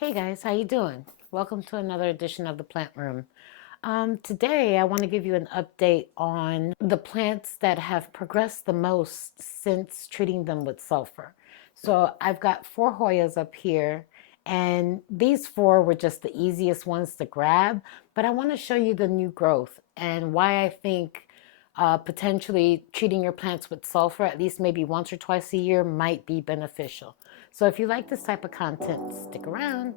Hey guys, how you doing? Welcome to another edition of the Plant Room. Today I want to give you an update on the plants that have progressed the most since treating them with sulfur. So I've got 4 Hoyas up here, and these 4 were just the easiest ones to grab, but I want to show you the new growth and why I think potentially treating your plants with sulfur at least maybe once or twice a year might be beneficial. So if you like this type of content, stick around.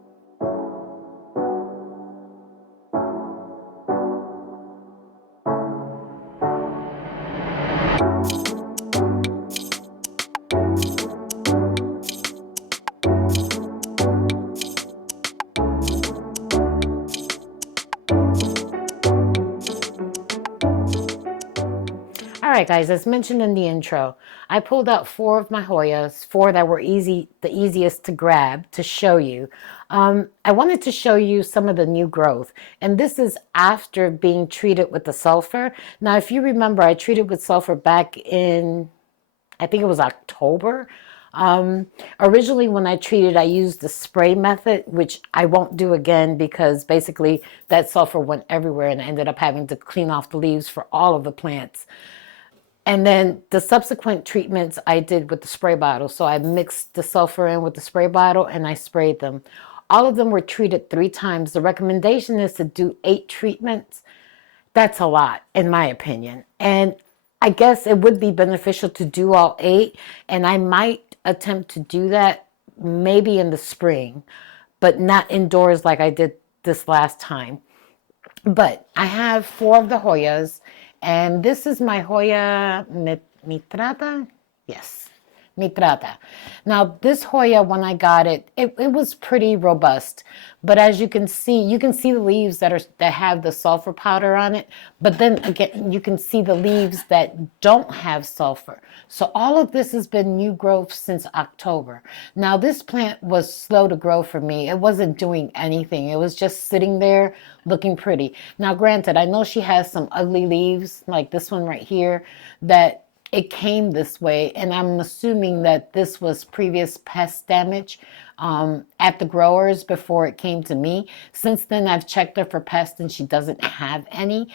All right, guys, as mentioned in the intro, I pulled out 4 of my Hoyas, 4 that were the easiest to grab to show you. I wanted to show you some of the new growth, and this is after being treated with the sulfur. Now, if you remember, I treated with sulfur back in, I think it was October. Originally, when I treated, I used the spray method, which I won't do again because basically that sulfur went everywhere and I ended up having to clean off the leaves for all of the plants. And then the subsequent treatments I did with the spray bottle. So I mixed the sulfur in with the spray bottle and I sprayed them. All of them were treated 3 times. The recommendation is to do 8 treatments. That's a lot, in my opinion. And I guess it would be beneficial to do all 8. And I might attempt to do that maybe in the spring, but not indoors like I did this last time. But I have 4 of the Hoyas, and this is my Hoya mitata. Yes, mitata. Now, this Hoya, when I got it, it was pretty robust. But as you can see the leaves that have the sulfur powder on it. But then again, you can see the leaves that don't have sulfur. So all of this has been new growth since October. Now, this plant was slow to grow for me. It wasn't doing anything. It was just sitting there looking pretty. Now, granted, I know she has some ugly leaves, like this one right here, that it came this way, and I'm assuming that this was previous pest damage at the growers before it came to me. Since then, I've checked her for pests and she doesn't have any.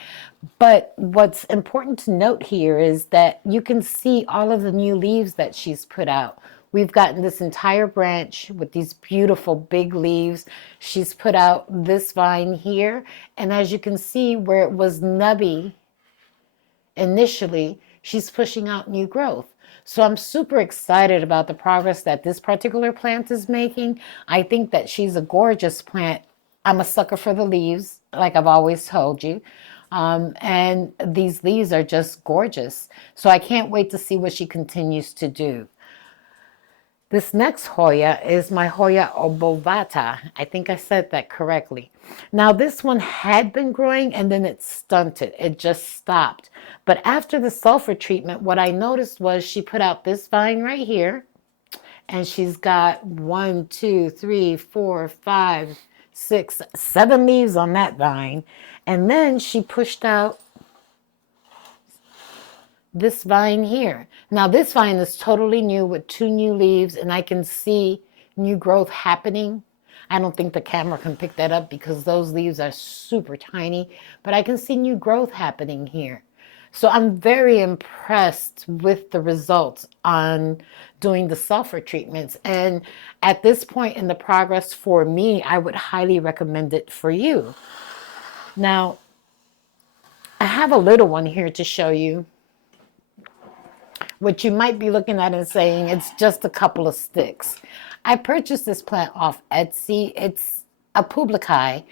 But what's important to note here is that you can see all of the new leaves that she's put out. We've gotten this entire branch with these beautiful big leaves. She's put out this vine here, and as you can see where it was nubby initially, she's pushing out new growth. So I'm super excited about the progress that this particular plant is making. I think that she's a gorgeous plant. I'm a sucker for the leaves, like I've always told you. And these leaves are just gorgeous. So I can't wait to see what she continues to do. This next Hoya is my Hoya obovata. I think I said that correctly. Now, this one had been growing and then it stunted. It just stopped. But after the sulfur treatment, what I noticed was she put out this vine right here. And she's got 1, 2, 3, 4, 5, 6, 7 leaves on that vine. And then she pushed out this vine here. Now this vine is totally new with 2 new leaves, and I can see new growth happening. I don't think the camera can pick that up because those leaves are super tiny, but I can see new growth happening here. So I'm very impressed with the results on doing the sulfur treatments. And at this point in the progress for me, I would highly recommend it for you. Now, I have a little one here to show you, which you might be looking at and saying it's just a couple of sticks. I purchased this plant off Etsy. It's a publicai,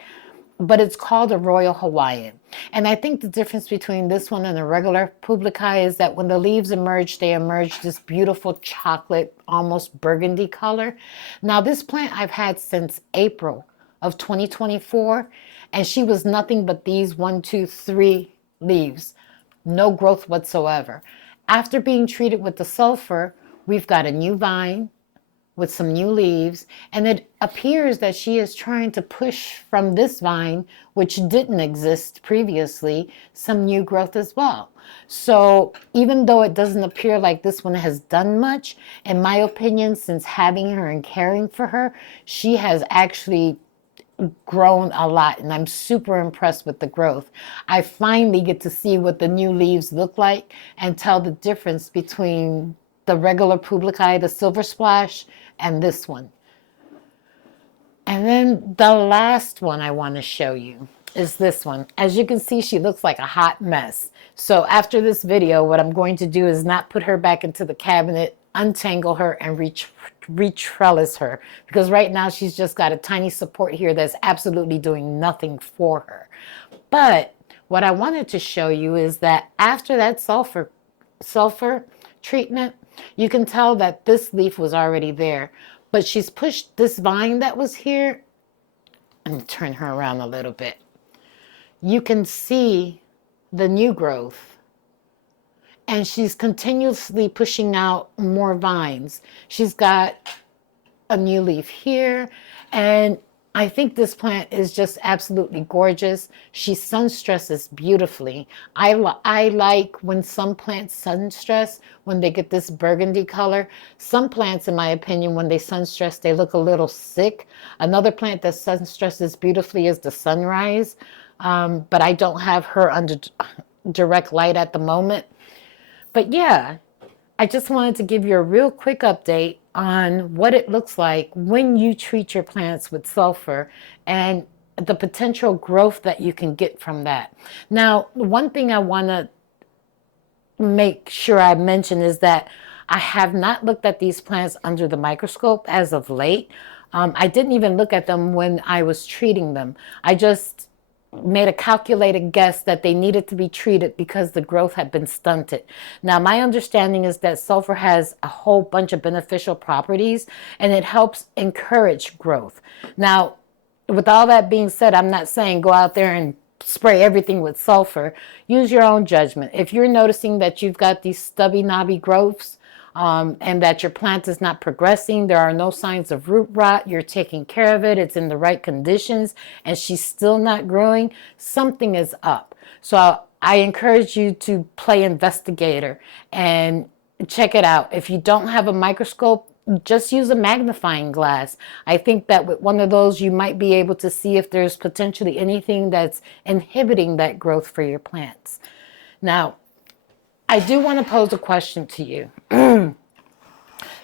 but it's called a Royal Hawaiian. And I think the difference between this one and a regular publicai is that when the leaves emerge, they emerge this beautiful chocolate, almost burgundy color. Now, this plant I've had since April of 2024, and she was nothing but these 1, 2, 3 leaves, no growth whatsoever. After being treated with the sulfur, we've got a new vine, with some new leaves, and it appears that she is trying to push from this vine, which didn't exist previously, some new growth as well. So even though it doesn't appear like this one has done much, in my opinion, since having her and caring for her, she has actually grown a lot, and I'm super impressed with the growth. I finally get to see what the new leaves look like and tell the difference between the regular publicae, the silver splash, and this one. And then the last one I want to show you is this one. As you can see, she looks like a hot mess. So after this video, what I'm going to do is not put her back into the cabinet, untangle her, and retrellis her, because right now she's just got a tiny support here that's absolutely doing nothing for her. But what I wanted to show you is that after that sulfur treatment, you can tell that this leaf was already there, but she's pushed this vine that was here. Let me turn her around a little bit. You can see the new growth, and she's continuously pushing out more vines. She's got a new leaf here, and I think this plant is just absolutely gorgeous. She sun stresses beautifully. I like when some plants sun stress, when they get this burgundy color. Some plants, in my opinion, when they sun stress, they look a little sick. Another plant that sun stresses beautifully is the sunrise, but I don't have her under direct light at the moment. But yeah, I just wanted to give you a real quick update on what it looks like when you treat your plants with sulfur and the potential growth that you can get from that. Now, one thing I want to make sure I mention is that I have not looked at these plants under the microscope as of late. I didn't even look at them when I was treating them. I just made a calculated guess that they needed to be treated because the growth had been stunted. Now, my understanding is that sulfur has a whole bunch of beneficial properties, and it helps encourage growth. Now, with all that being said, I'm not saying go out there and spray everything with sulfur. Use your own judgment. If you're noticing that you've got these stubby, knobby growths, and that your plant is not progressing, there are no signs of root rot, you're taking care of it, it's in the right conditions, and she's still not growing, something is up. So I encourage you to play investigator and check it out. If you don't have a microscope, just use a magnifying glass. I think that with one of those, you might be able to see if there's potentially anything that's inhibiting that growth for your plants. Now, I do want to pose a question to you.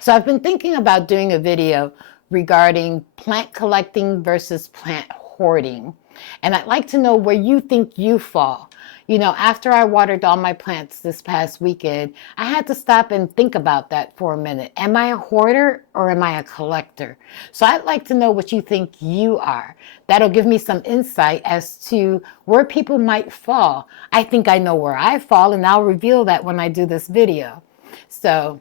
So I've been thinking about doing a video regarding plant collecting versus plant hoarding. And I'd like to know where you think you fall. You know, after I watered all my plants this past weekend, I had to stop and think about that for a minute. Am I a hoarder or am I a collector? So I'd like to know what you think you are. That'll give me some insight as to where people might fall. I think I know where I fall, and I'll reveal that when I do this video. So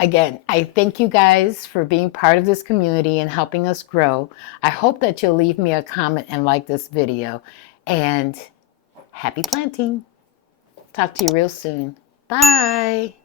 again, I thank you guys for being part of this community and helping us grow. I hope that you'll leave me a comment and like this video. And happy planting. Talk to you real soon. Bye.